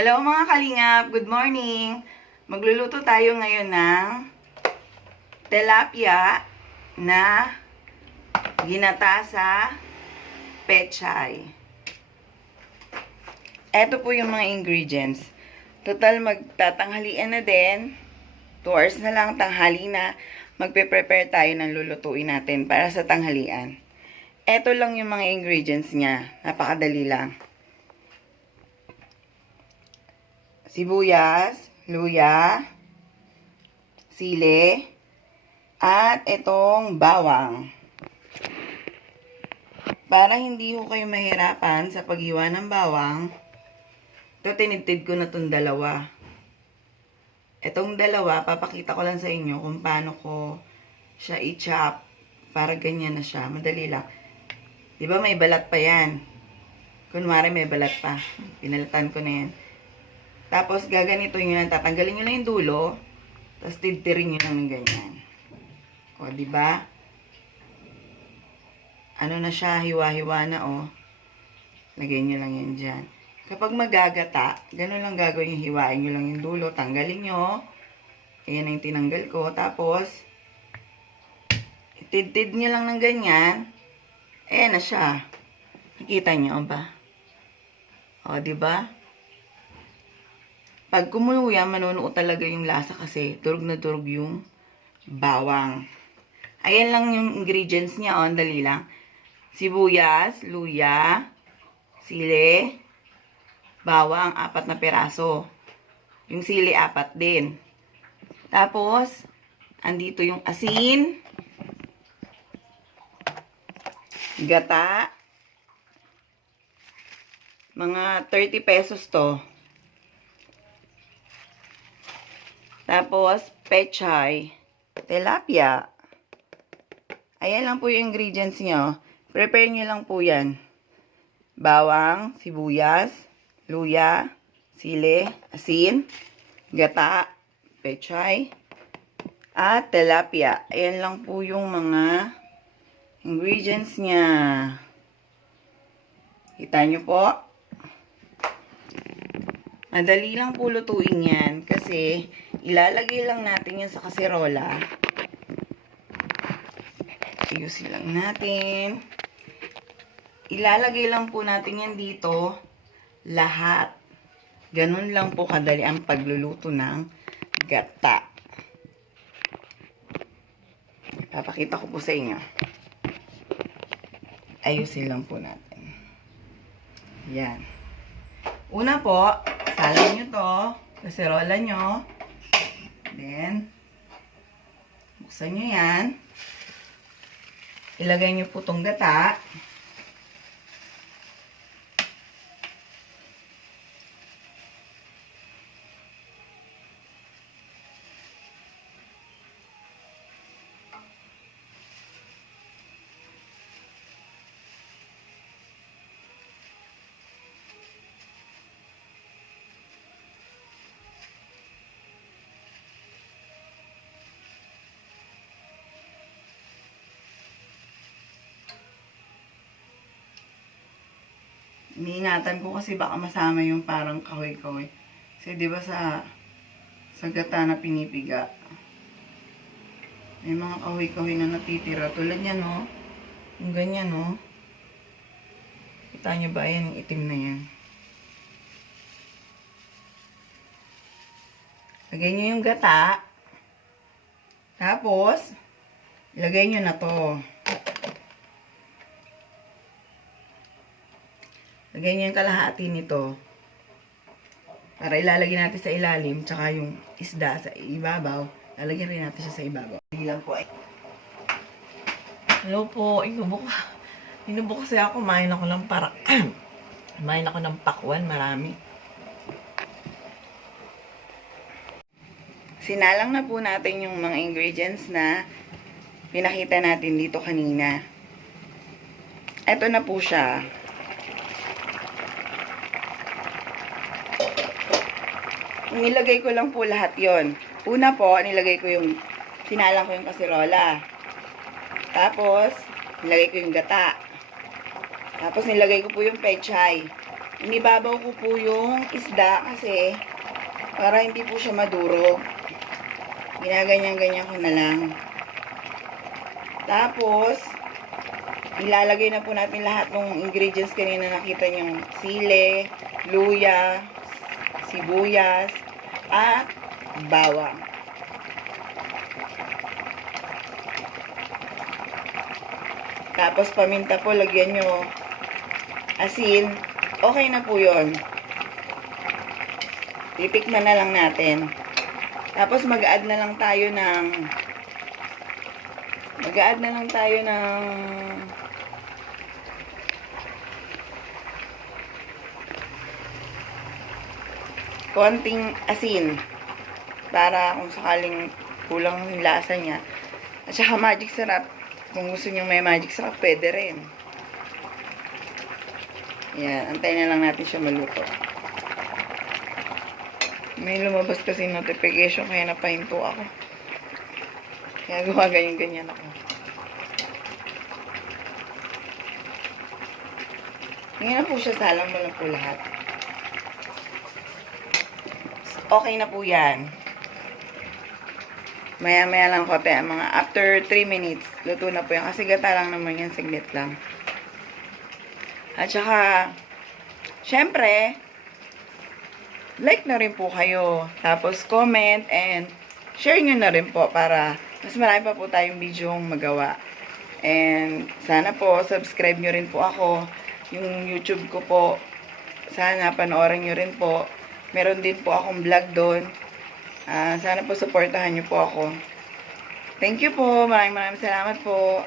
Hello mga kalingap, good morning! Magluluto tayo ngayon ng tilapia na ginata sa pechay. Ito po yung mga ingredients. Total magtatanghalian na din. 2 hours na lang tanghali na. Magpe-prepare tayo ng lulutuin natin para sa tanghalian. Ito lang yung mga ingredients niya. Napakadali lang. Sibuyas, luya, sili, at itong bawang. Para hindi ko kayo mahirapan sa paghiwa ng bawang, ito tinitid ko na itong dalawa. Itong dalawa, papakita ko lang sa inyo kung paano ko siya i-chop para ganyan na siya. Madali lang. Diba may balat pa yan? Kunwari may balat pa. Pinalatan ko na yan. Tapos, gaganito nyo lang. Tatanggalin nyo lang yung dulo. Tapos, tidtirin nyo lang ng ganyan. O, diba? Ano na siya? Hiwa-hiwa na, o. Lagay nyo lang yan dyan. Kapag magagata, ganun lang gagawin yung hiwain nyo lang yung dulo. Tanggalin nyo. Ayan na yung tinanggal ko. Tapos, itid-tid nyo lang ng ganyan. Ayan na siya. Nakita nyo ba? O, diba? Pag kumuluya, manunuot talaga yung lasa kasi durog na durog yung bawang. Ayan lang yung ingredients niya. O, dali lang. Sibuyas, luya, sili, bawang, 4 na peraso. Yung sili, 4 din. Tapos, andito yung asin, gata, mga 30 pesos to. Tapos, pechay, tilapia. Ayan lang po yung ingredients nyo. Prepare nyo lang po yan. Bawang, sibuyas, luya, sili, asin, gata, pechay, at tilapia. Ayan lang po yung mga ingredients niya. Kita nyo po? Madali lang po lutuin yan kasi ilalagay lang natin yan sa kaserola. Ayusin lang natin. Ilalagay lang po natin yan dito lahat. Ganun lang po kadali ang pagluluto ng gata. Papakita ko po sa inyo. Ayusin lang po natin. Yan. Una po, salang nyo to, kaserola nyo. Then, buksan nyo yan. Ilagay nyo po itong gata. Iniingatan ko kasi baka masama yung parang kahoy-kahoy. Kasi di ba sa gata na pinipiga, may mga kahoy-kahoy na natitira. Tulad yan, no? Yung ganyan, no? Kita nyo ba? Ayan, yung itim na yan. Lagay nyo yung gata. Tapos, ilagay nyo na to. Lagay nyo yung kalahati nito. Para ilalagay natin sa ilalim. Tsaka yung isda sa ibabaw. Lalagyan rin natin siya sa ibabaw. Hindi lang po ay. Hello po. Inubo kasi ako. Kumain ako ng kumain ako ng pakwan. Marami. Sinalang na po natin yung mga ingredients na pinakita natin dito kanina. Ito na po siya. Nilagay ko lang po lahat yon. Una po, nilagay ko yung, sinalang ko yung kaserola. Tapos, nilagay ko yung gata. Tapos, nilagay ko po yung pechay. inibabaw ko po yung isda kasi para hindi po siya maduro. Ginaganyan-ganyan ko na lang. Tapos, ilalagay na po natin lahat ng ingredients kanina nakita nyo. Sili, luya, sibuyas, at bawang. Tapos, paminta po, lagyan nyo asin. Okay na po yun. Titikman na lang natin. Tapos, mag-add na lang tayo ng konting asin para kung sakaling kulang yung lasa niya. At saka magic syrup. Kung gusto nyo may magic syrup, pwede rin. Yan, antayin na lang natin siya maluto. May lumabas kasi notification kaya napahinto ako. Kaya gawa ganyan-ganyan ako. Ngayon na po siya, salang mo na po lahat. Okay na po yan. Maya-maya lang kote, mga after 3 minutes, luto na po yan. Kasi gata lang naman yan, saglit lang. At saka, syempre, like na rin po kayo. Tapos comment and share nyo na rin po para mas marami pa po tayong bidyong magawa. And sana po, subscribe nyo rin po ako. Yung YouTube ko po, sana panoorin nyo rin po. Meron din po akong vlog doon. Sana po supportahan nyo po ako. Thank you po. Maraming salamat po.